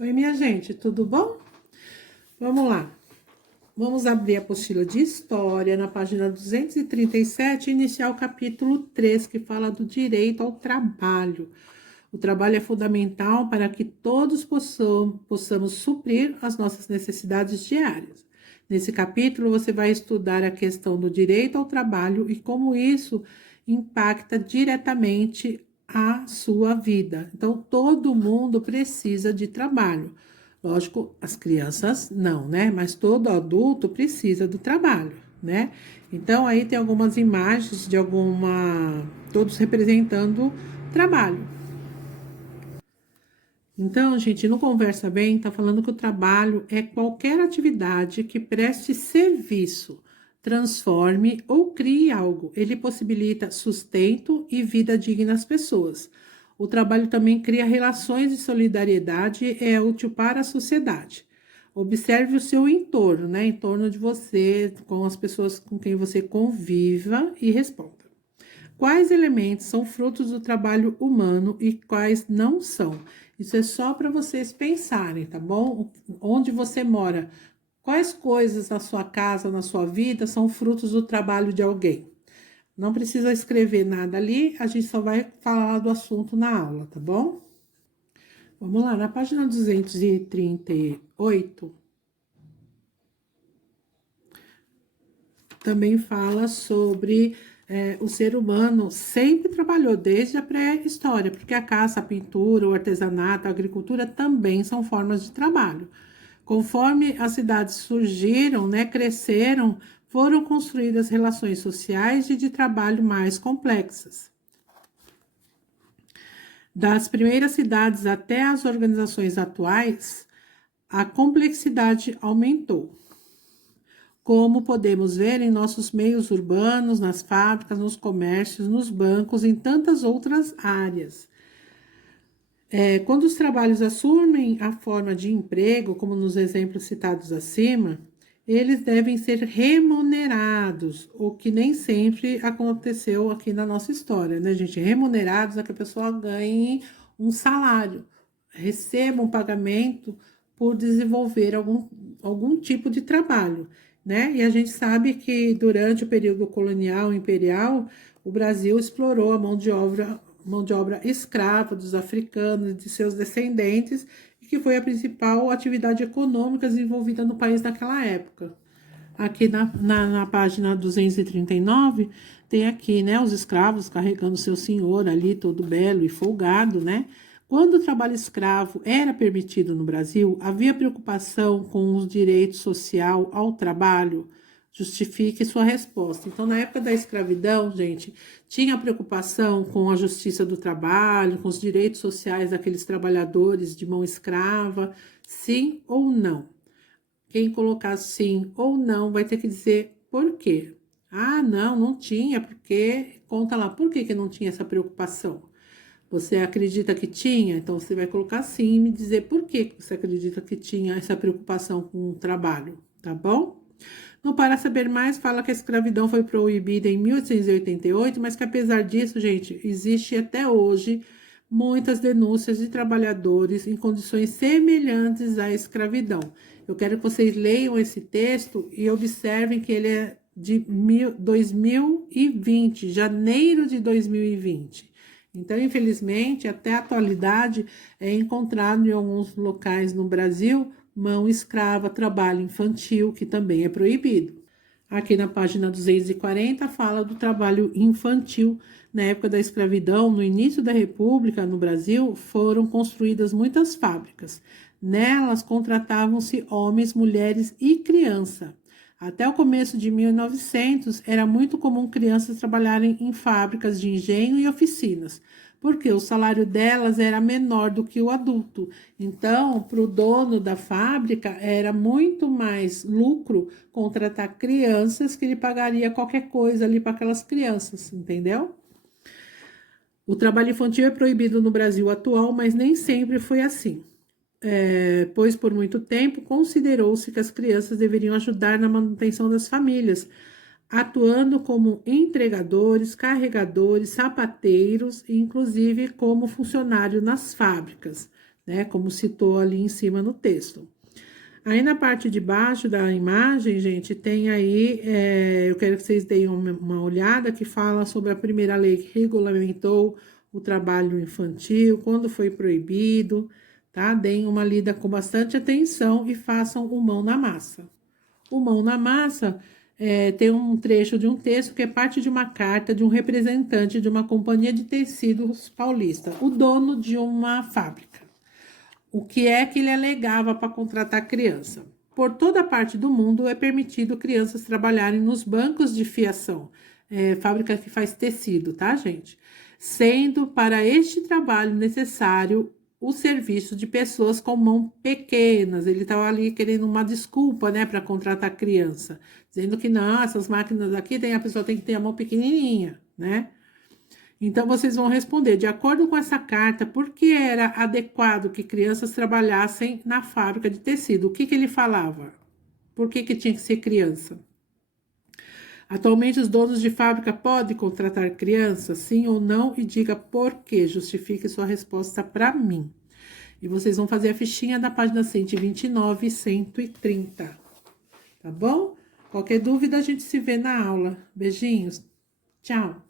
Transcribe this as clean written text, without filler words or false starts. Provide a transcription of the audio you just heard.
Oi, minha gente, tudo bom? Vamos lá. Vamos abrir a apostila de História na página 237 e iniciar o capítulo 3, que fala do direito ao trabalho. O trabalho é fundamental para que todos possamos suprir as nossas necessidades diárias. Nesse capítulo, você vai estudar a questão do direito ao trabalho e como isso impacta diretamente a sua vida. Então, todo mundo precisa de trabalho. Lógico, as crianças não, né? Mas todo adulto precisa do trabalho, né? Então, aí tem algumas imagens de todos representando trabalho. Então, gente, no Conversa Bem, tá falando que o trabalho é qualquer atividade que preste serviço, transforme ou crie algo. Ele possibilita sustento e vida digna às pessoas. O trabalho também cria relações de solidariedade e é útil para a sociedade. Observe o seu entorno, né? Em torno de você, com as pessoas com quem você conviva e responda. Quais elementos são frutos do trabalho humano e quais não são? Isso é só para vocês pensarem, tá bom? Onde você mora? Quais coisas na sua casa, na sua vida, são frutos do trabalho de alguém? Não precisa escrever nada ali, a gente só vai falar do assunto na aula, tá bom? Vamos lá, na página 238, também fala sobre o ser humano sempre trabalhou desde a pré-história, porque a caça, a pintura, o artesanato, a agricultura também são formas de trabalho. Conforme as cidades surgiram, né, cresceram, foram construídas relações sociais e de trabalho mais complexas. Das primeiras cidades até as organizações atuais, a complexidade aumentou, como podemos ver em nossos meios urbanos, nas fábricas, nos comércios, nos bancos, em tantas outras áreas. Quando os trabalhos assumem a forma de emprego, como nos exemplos citados acima, eles devem ser remunerados, o que nem sempre aconteceu aqui na nossa história, né, gente? Remunerados é que a pessoa ganhe um salário, receba um pagamento por desenvolver algum tipo de trabalho, né? E a gente sabe que durante o período colonial imperial, o Brasil explorou a mão de obra escrava dos africanos e de seus descendentes, e que foi a principal atividade econômica desenvolvida no país naquela época. Aqui na página 239, tem aqui, né, os escravos carregando seu senhor ali, todo belo e folgado, né? Quando o trabalho escravo era permitido no Brasil, havia preocupação com os direitos social ao trabalho? Justifique sua resposta. Então, na época da escravidão, gente, tinha preocupação com a justiça do trabalho, com os direitos sociais daqueles trabalhadores de mão escrava? Sim ou não? Quem colocar sim ou não vai ter que dizer por quê. Ah, não tinha, porque conta lá, por que não tinha essa preocupação? Você acredita que tinha? Então você vai colocar sim e me dizer por que você acredita que tinha essa preocupação com o trabalho, tá bom? No Para Saber Mais, fala que a escravidão foi proibida em 1888, mas que apesar disso, gente, existe até hoje muitas denúncias de trabalhadores em condições semelhantes à escravidão. Eu quero que vocês leiam esse texto e observem que ele é de 2020, janeiro de 2020. Então, infelizmente, até a atualidade é encontrado em alguns locais no Brasil mão escrava, trabalho infantil, que também é proibido. Aqui na página 240 fala do trabalho infantil. Na época da escravidão, no início da República, no Brasil, foram construídas muitas fábricas. Nelas contratavam-se homens, mulheres e criança. Até o começo de 1900, era muito comum crianças trabalharem em fábricas de engenho e oficinas, porque o salário delas era menor do que o adulto. Então, para o dono da fábrica, era muito mais lucro contratar crianças, que ele pagaria qualquer coisa ali para aquelas crianças, entendeu? O trabalho infantil é proibido no Brasil atual, mas nem sempre foi assim. Pois por muito tempo considerou-se que as crianças deveriam ajudar na manutenção das famílias, atuando como entregadores, carregadores, sapateiros e inclusive como funcionário nas fábricas, né? Como citou ali em cima no texto. Aí na parte de baixo da imagem, gente, tem aí, eu quero que vocês deem uma olhada, que fala sobre a primeira lei que regulamentou o trabalho infantil, quando foi proibido, tá? Deem uma lida com bastante atenção e façam o mão na massa. O mão na massa tem um trecho de um texto que é parte de uma carta de um representante de uma companhia de tecidos paulista, o dono de uma fábrica. O que é que ele alegava para contratar criança? Por toda parte do mundo é permitido crianças trabalharem nos bancos de fiação, fábrica que faz tecido, tá, gente? Sendo para este trabalho necessário o serviço de pessoas com mãos pequenas. Ele estava ali querendo uma desculpa, né, para contratar criança, dizendo que não, essas máquinas aqui a pessoa tem que ter a mão pequenininha, né? Então, vocês vão responder, de acordo com essa carta, por que era adequado que crianças trabalhassem na fábrica de tecido? O que ele falava? Por que tinha que ser criança? Atualmente, os donos de fábrica podem contratar crianças, sim ou não? E diga por quê. Justifique sua resposta para mim. E vocês vão fazer a fichinha da página 129 e 130. Tá bom? Qualquer dúvida, a gente se vê na aula. Beijinhos. Tchau.